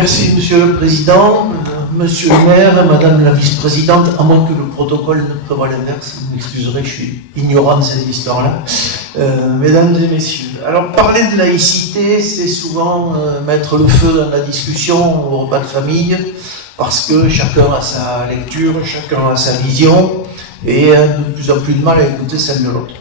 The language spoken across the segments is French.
Merci, Monsieur le Président, Monsieur le maire, Madame la vice-présidente, à moins que le protocole ne prévoie l'inverse, vous m'excuserez, je suis ignorant de cette histoire-là. Mesdames et Messieurs, alors parler de laïcité, c'est souvent mettre le feu dans la discussion au repas de famille, parce que chacun a sa lecture, chacun a sa vision, et a de plus en plus de mal à écouter celle de l'autre.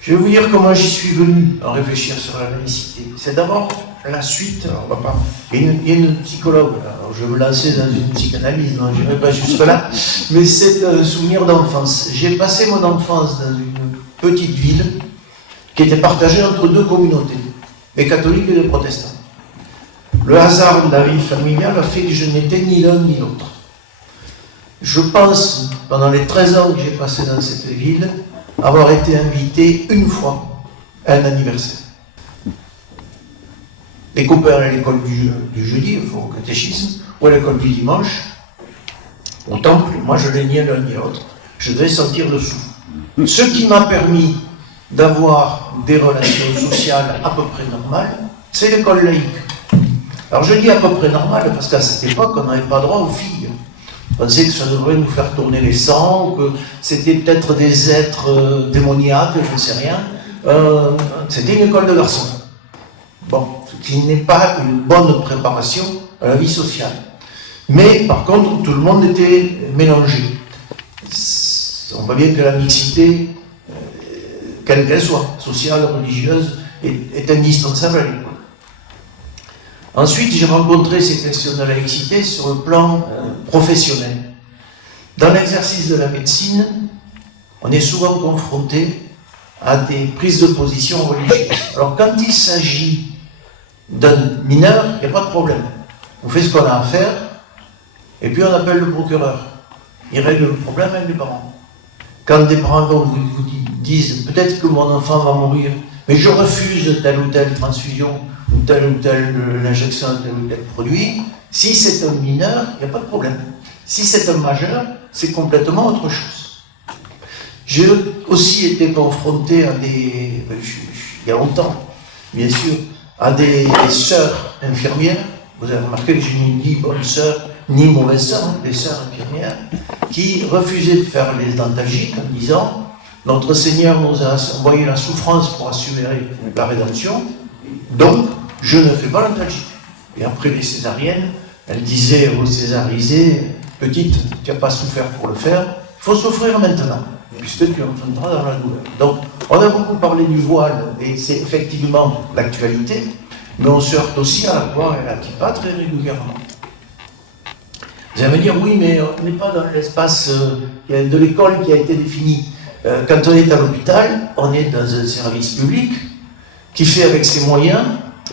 Je vais vous dire comment j'y suis venu à réfléchir sur la laïcité. C'est d'abord la suite, alors on va pas... il y a une psychologue, alors je vais me lancer dans une psychanalyse, non, je n'irai pas jusque-là, mais c'est un souvenir d'enfance. J'ai passé mon enfance dans une petite ville qui était partagée entre deux communautés, les catholiques et les protestants. Le hasard de la vie familiale a fait que je n'étais ni l'un ni l'autre. Je pense, pendant les 13 ans que j'ai passé dans cette ville, avoir été invité une fois à un anniversaire. Les copains à l'école du jeudi, au catéchisme, ou à l'école du dimanche, au temple, moi je n'ai ni l'un ni l'autre, je devais sortir le souffle. Ce qui m'a permis d'avoir des relations sociales à peu près normales, c'est l'école laïque. Alors je dis à peu près normale parce qu'à cette époque, on n'avait pas droit aux filles. On pensait que ça devrait nous faire tourner les sangs, que c'était peut-être des êtres démoniaques, je ne sais rien. C'était une école de garçons. Bon, ce qui n'est pas une bonne préparation à la vie sociale. Mais par contre, tout le monde était mélangé. On voit bien que la mixité, quelle qu'elle soit, sociale, religieuse, est indispensable à l'époque. Ensuite, j'ai rencontré ces questions de laïcité sur le plan professionnel. Dans l'exercice de la médecine, on est souvent confronté à des prises de position religieuses. Alors, quand il s'agit d'un mineur, il n'y a pas de problème. On fait ce qu'on a à faire, et puis on appelle le procureur. Il règle le problème avec les parents. Quand des parents vous disent « peut-être que mon enfant va mourir, mais je refuse telle ou telle transfusion, ou telle injection de tel ou tel produit », si c'est un mineur, il n'y a pas de problème. Si c'est un majeur, c'est complètement autre chose. J'ai aussi été confronté à des... il y a longtemps, bien sûr, à des sœurs infirmières. Vous avez remarqué que je n'ai ni bonne sœur, ni mauvaise sœur, des sœurs infirmières, qui refusaient de faire les dentalgiques en disant « Notre Seigneur nous a envoyé la souffrance pour assurer la rédemption, donc je ne fais pas l'dentalgique. » Et après les césariennes, elle disait aux césarisés « Petite, tu n'as pas souffert pour le faire, il faut souffrir maintenant, puisque tu entendras dans la douleur. » Donc, on a beaucoup parlé du voile, et c'est effectivement l'actualité, mais on se heurte aussi à la croix et à la kippa très régulièrement. Vous allez me dire, oui, mais on n'est pas dans l'espace de l'école qui a été défini. Quand on est à l'hôpital, on est dans un service public qui fait avec ses moyens,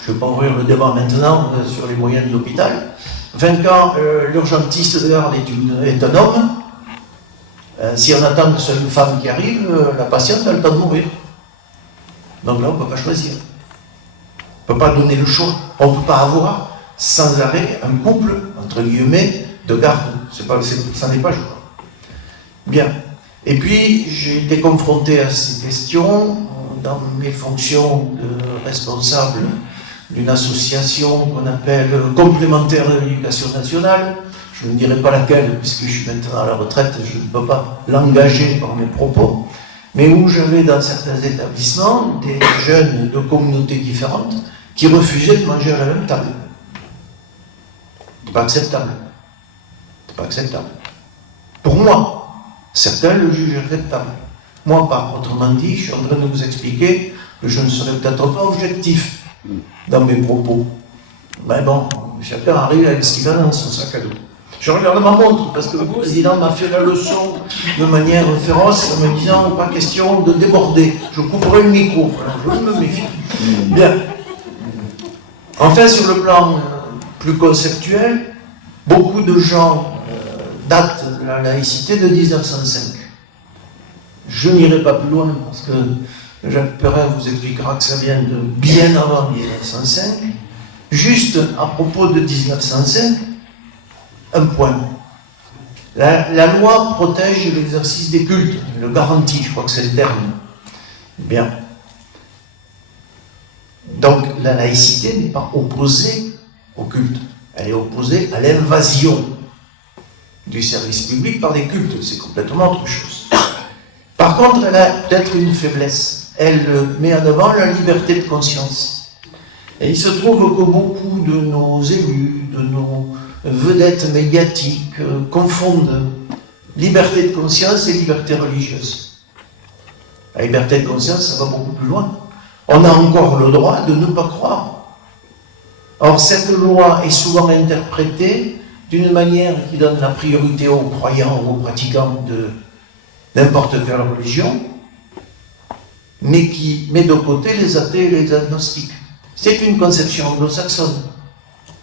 je ne vais pas ouvrir le débat maintenant sur les moyens de l'hôpital, enfin, quand l'urgentiste de garde est un homme, si on attend que ce soit une femme qui arrive, la patiente a le temps de mourir. Donc là, on ne peut pas choisir. On ne peut pas donner le choix. On ne peut pas avoir sans arrêt un couple, entre guillemets, de garde. Ça n'est pas jouable. Bien. Et puis, j'ai été confronté à ces questions dans mes fonctions de responsable d'une association qu'on appelle Complémentaire de l'Éducation nationale. Je ne dirai pas laquelle, puisque je suis maintenant à la retraite, je ne peux pas l'engager par mes propos, mais où j'avais dans certains établissements des jeunes de communautés différentes qui refusaient de manger à la même table. C'est pas acceptable. C'est pas acceptable. Pour moi, certains le jugent acceptable. Moi pas. Autrement dit, je suis en train de vous expliquer que je ne serai peut-être pas objectif dans mes propos. Mais bon, chacun arrive avec ce qu'il a dans son sac à dos. Je regarde ma montre parce que le président m'a fait la leçon de manière féroce en me disant pas question de déborder. Je couperai le micro. Alors je me méfie. Bien. Enfin, sur le plan plus conceptuel, beaucoup de gens datent de la laïcité de 1905. Je n'irai pas plus loin parce que Jacques Perrin vous expliquera que ça vient de bien avant 1905. Juste à propos de 1905, un point. La loi protège l'exercice des cultes, le garantit, je crois que c'est le terme. Bien. Donc la laïcité n'est pas opposée au culte. Elle est opposée à l'invasion du service public par des cultes. C'est complètement autre chose. Par contre, elle a peut-être une faiblesse. Elle met en avant la liberté de conscience. Et il se trouve que beaucoup de nos élus, de nos vedettes médiatiques confondent liberté de conscience et liberté religieuse. La liberté de conscience, ça va beaucoup plus loin. On a encore le droit de ne pas croire. Or, cette loi est souvent interprétée d'une manière qui donne la priorité aux croyants ou aux pratiquants de n'importe quelle religion, mais qui met de côté les athées et les agnostiques. C'est une conception anglo-saxonne.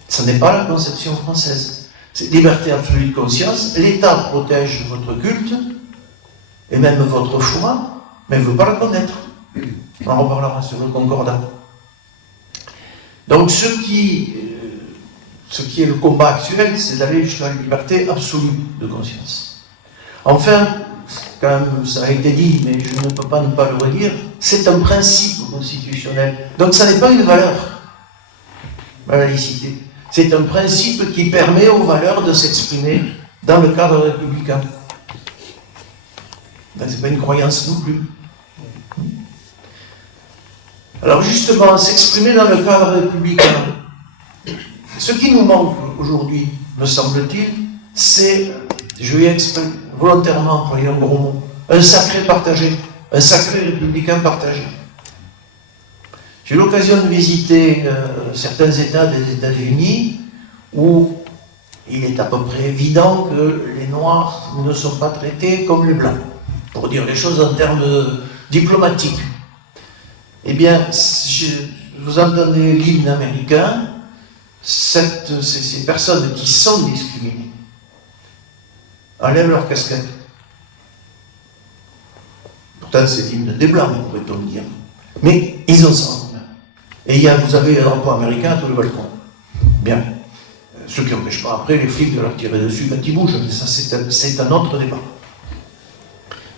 Ce n'est pas la conception française. C'est liberté absolue de conscience. L'État protège votre culte, et même votre foi, mais il ne veut pas la connaître. On en reparlera sur le concordat. Donc ce qui est le combat actuel, c'est d'aller jusqu'à la liberté absolue de conscience. Enfin, quand même, ça a été dit, mais je ne peux pas ne pas le redire, c'est un principe constitutionnel. Donc ça n'est pas une valeur, la laïcité. C'est un principe qui permet aux valeurs de s'exprimer dans le cadre républicain. Ce n'est pas une croyance non plus. Alors justement, s'exprimer dans le cadre républicain, ce qui nous manque aujourd'hui, me semble-t-il, c'est, je vais volontairement employer un gros mot, un sacré partagé, un sacré républicain partagé. J'ai eu l'occasion de visiter certains États des États-Unis où il est à peu près évident que les Noirs ne sont pas traités comme les Blancs, pour dire les choses en termes diplomatiques. Eh bien, vous entendez l'hymne américain, ces personnes qui sont discriminées enlèvent leur casquette. Pourtant, c'est l'hymne des Blancs, pourrait-on dire. Mais ils ont ça. Et vous avez un drapeau américain à tous les balcons. Bien. Ce qui n'empêche pas après les flics de leur tirer dessus quand ils bougent. Mais ça, c'est un autre débat.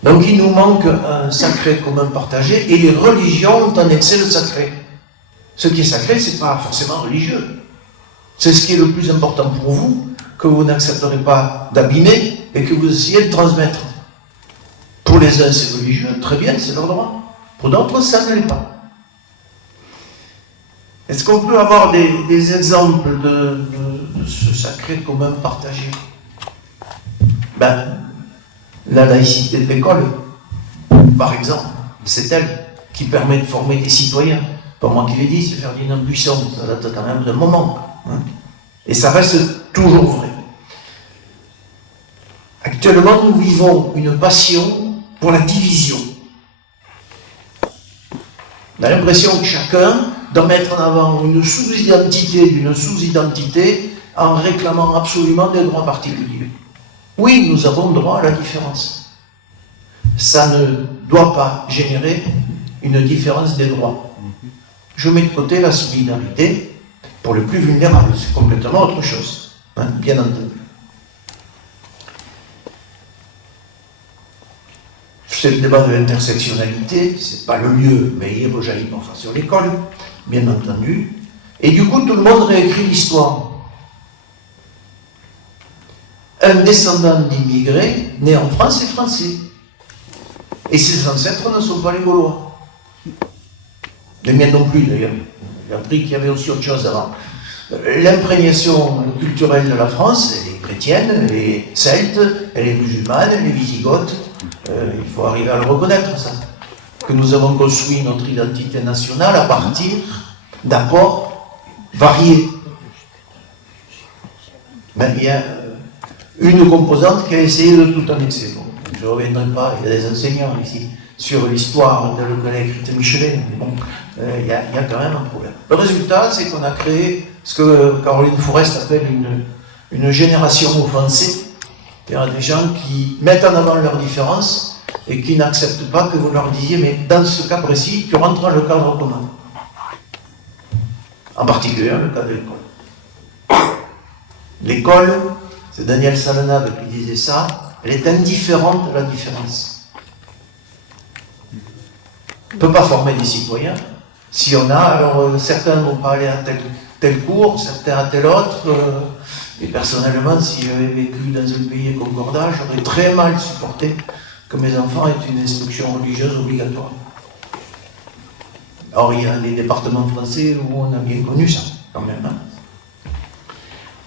Donc il nous manque un sacré commun partagé, et les religions ont annexé le sacré. Ce qui est sacré, ce n'est pas forcément religieux. C'est ce qui est le plus important pour vous, que vous n'accepterez pas d'abîmer, et que vous essayez de transmettre. Pour les uns, c'est religieux, très bien, c'est leur droit. Pour d'autres, ça ne l'est pas. Est-ce qu'on peut avoir des exemples de ce sacré commun partagé? La laïcité de l'école, par exemple, c'est elle qui permet de former des citoyens. Pas moi qui l'ai dit, c'est Ferdinand Buisson, ça date quand même d'un moment. Et ça reste toujours vrai. Actuellement, nous vivons une passion pour la division. On a l'impression que chacun doit mettre en avant une sous-identité d'une sous-identité en réclamant absolument des droits particuliers. Oui, nous avons droit à la différence. Ça ne doit pas générer une différence des droits. Je mets de côté la solidarité pour les plus vulnérables. C'est complètement autre chose, bien entendu. C'est le débat de l'intersectionnalité, c'est pas le lieu, mais il rejaillit parfois sur l'école, bien entendu. Et du coup, tout le monde réécrit l'histoire. Un descendant d'immigrés né en France est français. Et ses ancêtres ne sont pas les Gaulois. Les miens non plus, d'ailleurs. J'ai appris qu'il y avait aussi autre chose avant. L'imprégnation culturelle de la France, elle est chrétienne, elle est celte, elle est musulmane, elle est wisigoth. Il faut arriver à le reconnaître, ça. Que nous avons construit notre identité nationale à partir d'apports variés. Mais il y a une composante qui a essayé de tout annexer. Bon, je ne reviendrai pas, il y a des enseignants ici, sur l'histoire de le collègue Michelet, mais bon, il y a quand même un problème. Le résultat, c'est qu'on a créé ce que Caroline Forest appelle une génération offensée. C'est-à-dire des gens qui mettent en avant leurs différences et qui n'acceptent pas que vous leur disiez, mais dans ce cas précis, tu rentres dans le cadre commun. En particulier, le cas de l'école. L'école, c'est Daniel Salenave qui disait ça, elle est indifférente de la différence. On ne peut pas former des citoyens. Si on a, alors certains ne vont pas aller à tel tel cours, certains à tel autre. Et personnellement, si j'avais vécu dans un pays concordat, j'aurais très mal supporté que mes enfants aient une instruction religieuse obligatoire. Or, il y a des départements français où on a bien connu ça, quand même. Hein.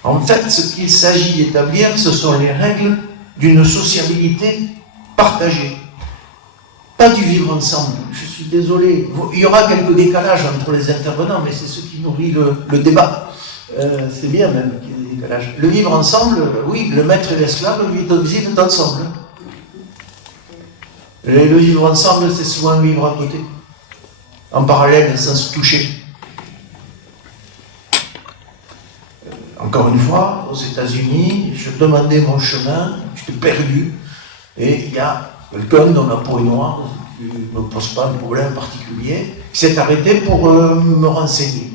En fait, ce qu'il s'agit d'établir, ce sont les règles d'une sociabilité partagée. Pas du vivre ensemble. Je suis désolé. Il y aura quelques décalages entre les intervenants, mais c'est ce qui nourrit le débat. C'est bien même qu'il y ait des décalages. Le vivre ensemble, oui, le maître et l'esclave vivent ensemble. Et le vivre ensemble, c'est souvent vivre à côté. En parallèle, sans se toucher. Encore une fois, aux États-Unis, je demandais mon chemin, j'étais perdu, et il y a quelqu'un dont la peau est noire, qui ne me pose pas de problème particulier, qui s'est arrêté pour me renseigner.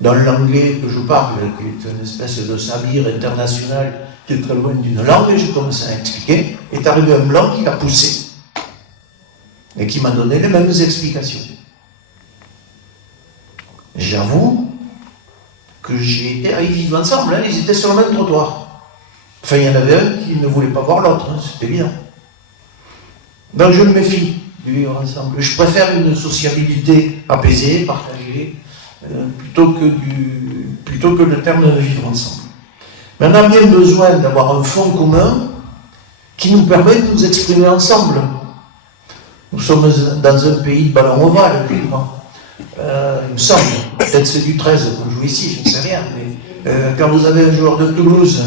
Dans l'anglais que je parle, qui est une espèce de sabir international, qui est très loin d'une langue, et j'ai commencé à expliquer, est arrivé un blanc qui l'a poussé, et qui m'a donné les mêmes explications. J'avoue que j'ai été à y vivre ensemble, hein, ils étaient sur le même trottoir. Enfin, il y en avait un qui ne voulait pas voir l'autre, hein, c'était évident. Donc je me méfie du vivre ensemble. Je préfère une sociabilité apaisée, partagée, plutôt que le terme de vivre ensemble. Mais on a bien besoin d'avoir un fond commun qui nous permet de nous exprimer ensemble. Nous sommes dans un pays de ballon ovale, il me semble, peut-être c'est du 13 qu'on joue ici, je ne sais rien, mais quand vous avez un joueur de Toulouse,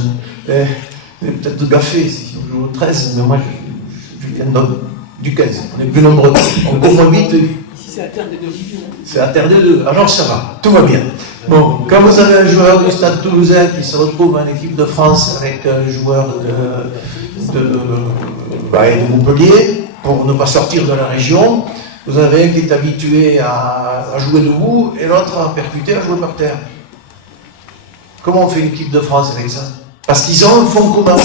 peut-être de Gaffé, si on joue au 13, mais moi je viens du 15, on est plus nombreux, on comprend vite. Ici c'est à terre des deux. C'est à terre des deux, alors ça va, tout va bien. Bon, quand vous avez un joueur du Stade Toulousain qui se retrouve en équipe de France avec un joueur de Montpellier, pour ne pas sortir de la région, vous avez un qui est habitué à jouer debout et l'autre à percuter, à jouer par terre. Comment on fait l'équipe de France avec ça? Parce qu'ils ont un fond commun,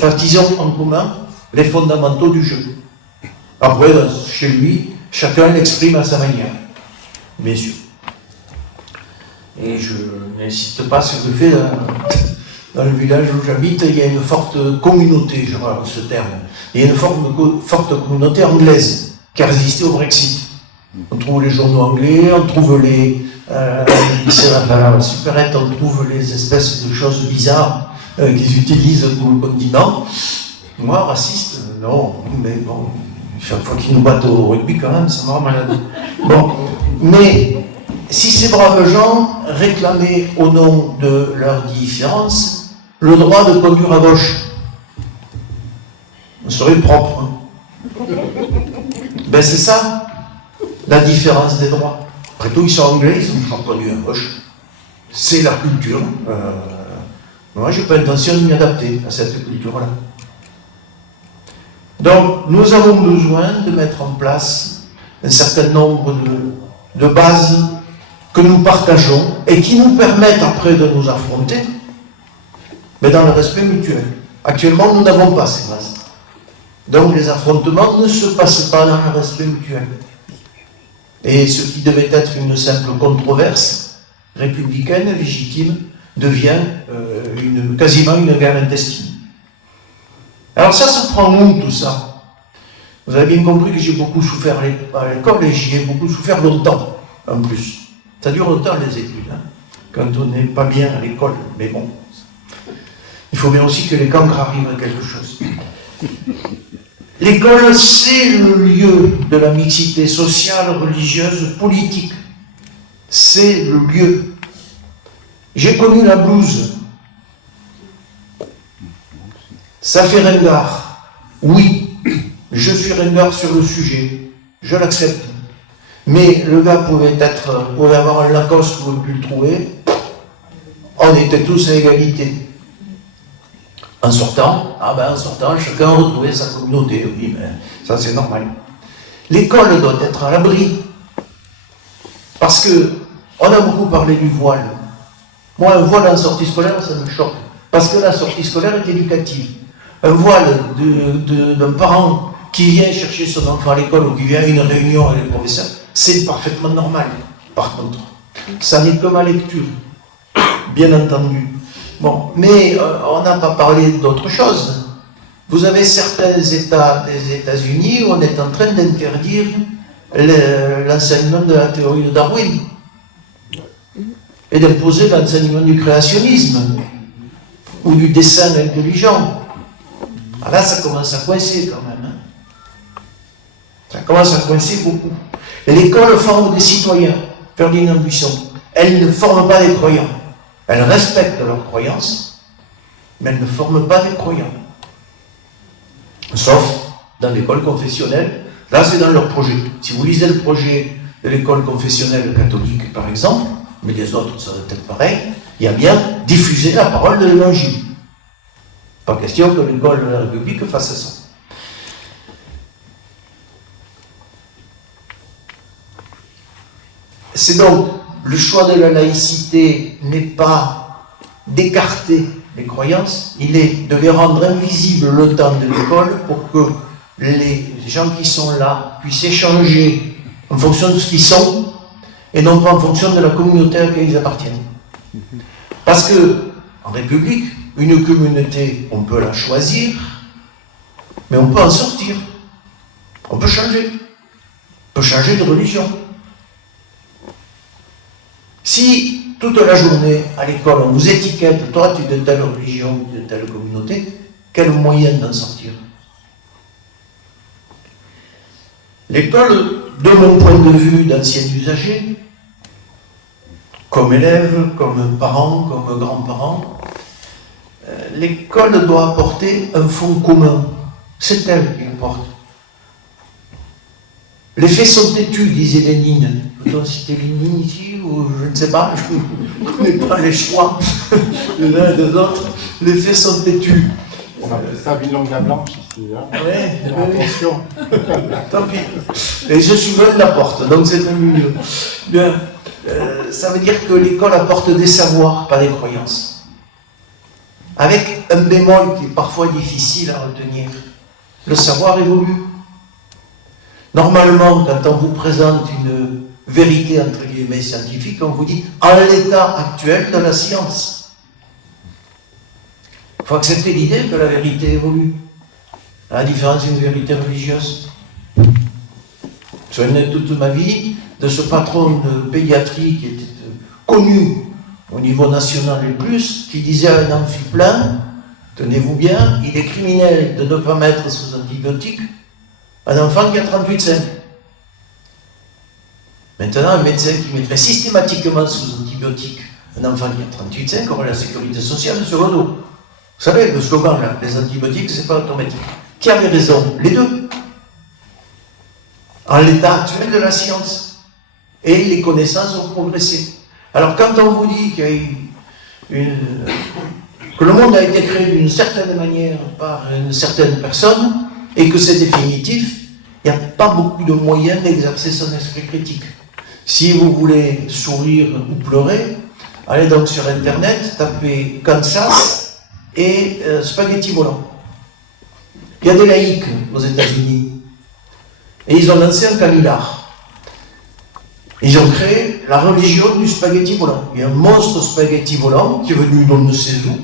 parce qu'ils ont en commun les fondamentaux du jeu. Après, chez lui, chacun l'exprime à sa manière, bien sûr. Et je n'insiste pas sur le fait, dans le village où j'habite, il y a une forte communauté, je vois ce terme, il y a une forte communauté anglaise qui a résisté au Brexit. On trouve les journaux anglais, on trouve les supérettes, on trouve les espèces de choses bizarres qu'ils utilisent pour le continent. Moi, raciste, non, mais bon, chaque fois qu'ils nous battent au rugby, quand même, ça me rend malade. Bon, mais si ces braves gens réclamaient au nom de leurs différences le droit de conduire à gauche, on serait propre. Hein. Ben c'est ça, la différence des droits. Après tout, ils sont anglais, ils sont toujours conduits à gauche. C'est la culture. Moi, je n'ai pas l'intention de m'y adapter à cette culture-là. Donc, nous avons besoin de mettre en place un certain nombre de bases que nous partageons et qui nous permettent après de nous affronter, mais dans le respect mutuel. Actuellement, nous n'avons pas ces bases. Donc les affrontements ne se passent pas dans le respect mutuel. Et ce qui devait être une simple controverse républicaine, légitime, devient quasiment une guerre intestine. Alors ça se prend où tout ça? Vous avez bien compris que j'ai beaucoup souffert à l'école et j'y ai beaucoup souffert longtemps, en plus. Ça dure longtemps les études, hein, quand on n'est pas bien à l'école, mais bon. Il faut bien aussi que les cancres arrivent à quelque chose. L'école, c'est le lieu de la mixité sociale, religieuse, politique. C'est le lieu. J'ai connu la blouse. Ça fait ringard. Oui, je suis ringard sur le sujet. Je l'accepte. Mais le gars pouvait avoir un Lacoste, vous ne pouvez plus le trouver. On était tous à égalité. En sortant, chacun retrouvait sa communauté. Oui, mais ça c'est normal. L'école doit être à l'abri. Parce que, on a beaucoup parlé du voile. Moi, un voile en sortie scolaire, ça me choque. Parce que la sortie scolaire est éducative. Un voile d'un parent qui vient chercher son enfant à l'école ou qui vient à une réunion avec les professeurs, c'est parfaitement normal. Par contre, ça n'est que ma lecture. bien entendu. Bon, mais on n'a pas parlé d'autre chose. Vous avez certains États des États-Unis où on est en train d'interdire l'enseignement de la théorie de Darwin et d'imposer l'enseignement du créationnisme ou du dessin intelligent. Alors là, ça commence à coincer quand même. Hein. Ça commence à coincer beaucoup. L'école forme des citoyens, Ferdinand Buisson. Elle ne forme pas des croyants. Elle respecte leurs croyances, mais elle ne forme pas des croyants. Sauf dans l'école confessionnelle. Là, c'est dans leur projet. Si vous lisez le projet de l'école confessionnelle catholique, par exemple, mais les autres, ça doit être pareil, il y a bien diffuser la parole de l'Évangile. Pas question que l'école de la République fasse ça. C'est donc, le choix de la laïcité n'est pas d'écarter les croyances, il est de les rendre invisibles le temps de l'école pour que les gens qui sont là puissent échanger en fonction de ce qu'ils sont et non pas en fonction de la communauté à laquelle ils appartiennent. Parce que, en République, une communauté, on peut la choisir, mais on peut en sortir. On peut changer. On peut changer de religion. Si toute la journée à l'école on vous étiquette, toi tu es de telle religion ou de telle communauté, quel moyen d'en sortir? L'école, de mon point de vue d'ancien usager, comme élève, comme parent, comme grand-parent, l'école doit apporter un fond commun. C'est elle qui apporte. Les faits sont têtus, disait Lénine. Peut-on citer Lénine ici, ou je ne sais pas, je ne connais pas les choix de l'un et des autres. Les faits sont têtus. On appelle ça Bilan de la Blanche ici. Hein. Ouais, attention. Tant pis. Et je suis loin de la porte, donc c'est un milieu. Bien, ça veut dire que l'école apporte des savoirs, pas des croyances. Avec un bémol qui est parfois difficile à retenir. Le savoir évolue. Normalement, quand on vous présente une vérité entre guillemets scientifique, on vous dit en l'état actuel de la science. Il faut accepter l'idée que la vérité évolue. À la différence d'une vérité religieuse. Je me souviens toute ma vie de ce patron de pédiatrie qui était connu au niveau national et plus, qui disait à un amphi plein, tenez-vous bien, il est criminel de ne pas mettre sous antibiotiques un enfant qui a 38,5. Maintenant, un médecin qui mettrait systématiquement sous antibiotiques un enfant qui a 38,5 aurait la sécurité sociale sur le dos. Vous savez, le slogan là, les antibiotiques, c'est pas automatique. Qui avait raison? Les deux. En l'état actuel de la science. Et les connaissances ont progressé. Alors quand on vous dit qu'il y a que le monde a été créé d'une certaine manière par une certaine personne, et que c'est définitif, il n'y a pas beaucoup de moyens d'exercer son esprit critique. Si vous voulez sourire ou pleurer, allez donc sur Internet, tapez Kansas et spaghetti volant. Il y a des laïcs aux États-Unis, et ils ont lancé un canular. Ils ont créé la religion du spaghetti volant. Il y a un monstre spaghetti volant qui est venu d'on ne sait où,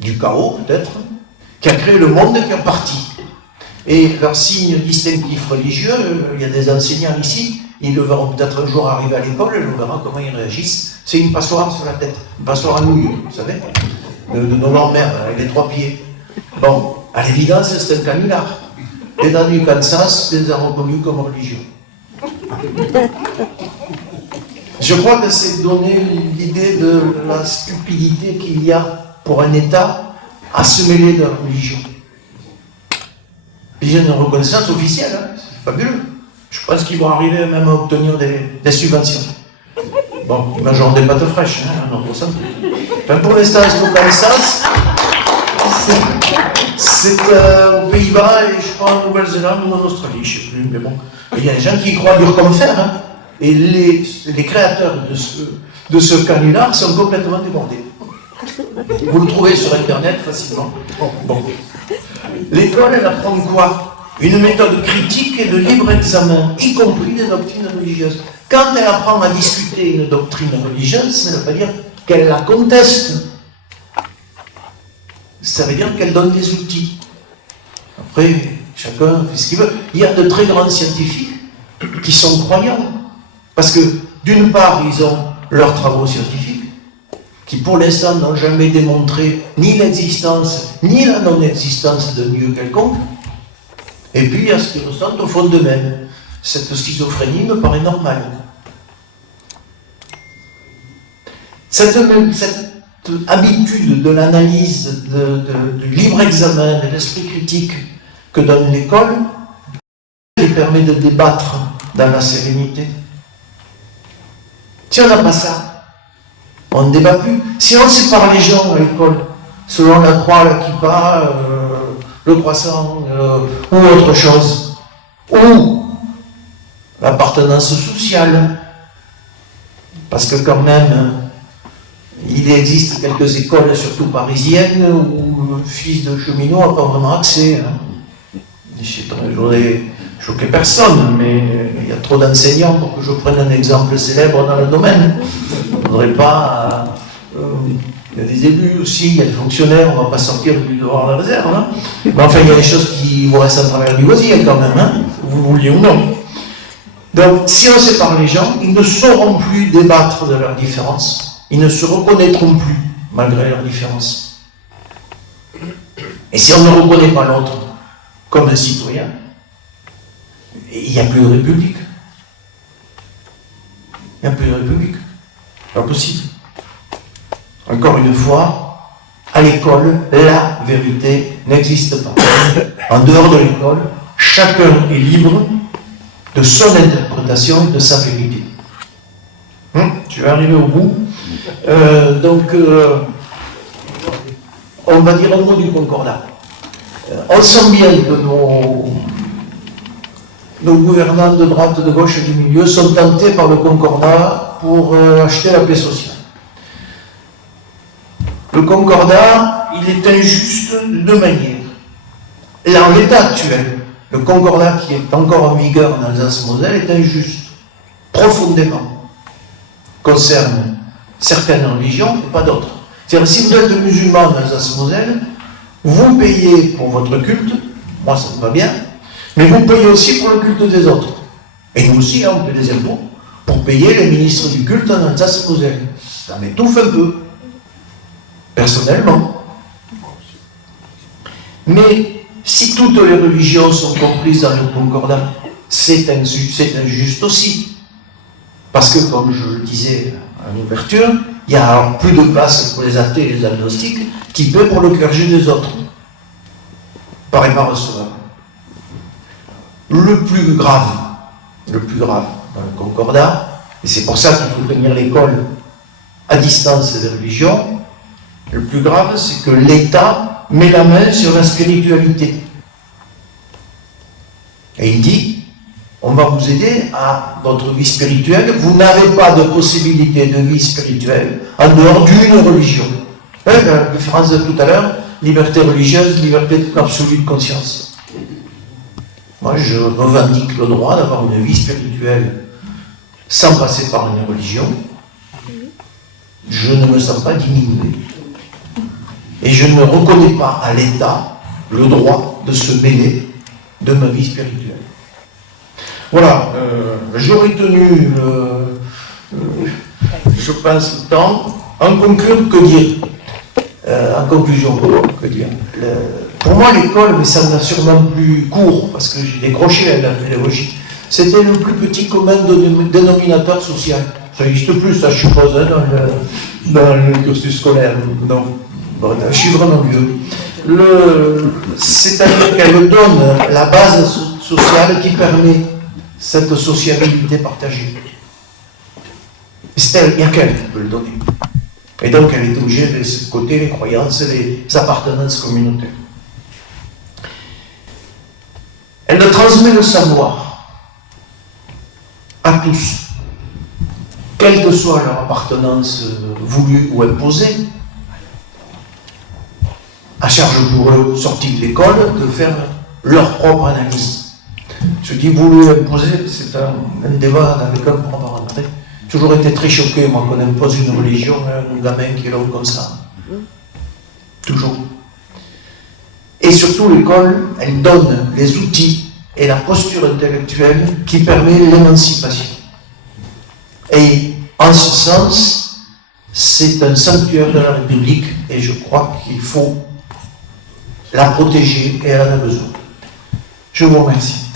du chaos peut-être, qui a créé le monde qui est parti. Et leur signe distinctif religieux, il y a des enseignants ici, ils le verront peut-être un jour arriver à l'école, et on verra comment ils réagissent. C'est une passoire sur la tête, une passoire à nouilles, vous savez, de nos grands-mères, avec les 3 pieds. Bon, à l'évidence, c'est un canular. Les dans du Kansas les a reconnus comme religion. Je crois que c'est donner l'idée de la stupidité qu'il y a pour un État à se mêler de la religion. Ils ont une reconnaissance officielle, hein, c'est fabuleux. Je pense qu'ils vont arriver même à obtenir des subventions. Bon, ils mangent des pâtes fraîches, hein, non, pour ça. Enfin, pour l'instant, c'est au Kansas. C'est aux Pays-Bas et je crois en Nouvelle-Zélande ou en Australie, je ne sais plus, mais bon. Il y a des gens qui y croient dur comme fer, hein, et les créateurs de ce canular sont complètement débordés. Vous le trouvez sur Internet facilement. Bon. L'école, elle apprend quoi? Une méthode critique et de libre examen, y compris des doctrines religieuses. Quand elle apprend à discuter une doctrine religieuse, ça ne veut pas dire qu'elle la conteste. Ça veut dire qu'elle donne des outils. Après, chacun fait ce qu'il veut. Il y a de très grands scientifiques qui sont croyants. Parce que, d'une part, ils ont leurs travaux scientifiques, qui pour l'instant n'ont jamais démontré ni l'existence, ni la non-existence de Dieu quelconque. Et puis, il y a ce qu'ils ressentent au fond d'eux-mêmes. Cette schizophrénie me paraît normale. Cette habitude de l'analyse, du libre examen, de l'esprit critique que donne l'école, lui permet de débattre dans la sérénité. Si on n'a pas ça, on ne débat plus. Si on sépare les gens à l'école, selon la croix, la kippa, le croissant, ou autre chose, ou l'appartenance sociale, parce que quand même, il existe quelques écoles, surtout parisiennes, où le fils de cheminot n'a pas vraiment accès. Je voudrais choquer personne, mais il y a trop d'enseignants pour que je prenne un exemple célèbre dans le domaine. Il ne faudrait pas... il y a des élus aussi, il y a des fonctionnaires, on ne va pas sortir du devoir de la réserve. Hein. Mais enfin, il y a des choses qui vous restent à travers du gosier quand même, hein, vous vouliez ou non. Donc, si on sépare les gens, ils ne sauront plus débattre de leurs différences. Ils ne se reconnaîtront plus, malgré leurs différences. Et si on ne reconnaît pas l'autre comme un citoyen, il n'y a plus de République. Il n'y a plus de République. Pas possible. Encore une fois, à l'école, la vérité n'existe pas. En dehors de l'école, chacun est libre de son interprétation et de sa vérité. Je vais arriver au bout. On va dire un mot du concordat. On sent bien que nos gouvernants de droite, de gauche et du milieu sont tentés par le concordat pour acheter la paix sociale. Le concordat, il est injuste de deux manières. Là, en l'état actuel, le concordat qui est encore en vigueur en Alsace-Moselle est injuste, profondément. Concerne certaines religions et pas d'autres. C'est-à-dire, si vous êtes musulman en Alsace-Moselle, vous payez pour votre culte, moi ça me va bien, mais vous payez aussi pour le culte des autres. Et nous aussi, on paie des impôts pour payer les ministres du culte en Alsace-Moselle. Ça m'étouffe un peu, personnellement. Mais si toutes les religions sont comprises dans le concordat, c'est injuste aussi. Parce que, comme je le disais en ouverture, il y a alors plus de place pour les athées et les agnostiques qui paient pour le clergé des autres. Paraît pas recevable. Le plus grave dans le concordat, et c'est pour ça qu'il faut tenir l'école à distance des religions, le plus grave, c'est que l'État met la main sur la spiritualité. Et il dit, on va vous aider à votre vie spirituelle. Vous n'avez pas de possibilité de vie spirituelle en dehors d'une religion. La différence de tout à l'heure, liberté religieuse, liberté absolue de conscience. Moi, je revendique le droit d'avoir une vie spirituelle sans passer par une religion. Je ne me sens pas diminué. Et je ne reconnais pas à l'État le droit de se mêler de ma vie spirituelle. Voilà, j'aurais tenu, je pense, le temps. En conclusion, que dire que dire pour moi, l'école, mais ça n'a sûrement plus court, parce que j'ai décroché la pédagogie, c'était le plus petit commun dénominateur social. Ça n'existe plus, ça, je suppose, hein, dans le cursus scolaire. Donc, bon, je suis vraiment vieux. C'est-à-dire qu'elle donne la base sociale qui permet cette sociabilité partagée. Il n'y a qu'elle qui peut le donner. Et donc elle est obligée de laisser de côté les croyances et les appartenances communautaires. Elle transmet le savoir à tous, quelle que soit leur appartenance voulue ou imposée, à charge pour eux, sortis de l'école, de faire leur propre analyse. Je dis voulu imposer, c'est un débat dans l'école pour en parler. toujours été très choqué, moi, qu'on impose une religion à un gamin qui est là comme ça. Toujours. Et surtout, l'école, elle donne les outils et la posture intellectuelle qui permet l'émancipation. Et en ce sens, c'est un sanctuaire de la République et je crois qu'il faut la protéger et elle en a besoin. Je vous remercie.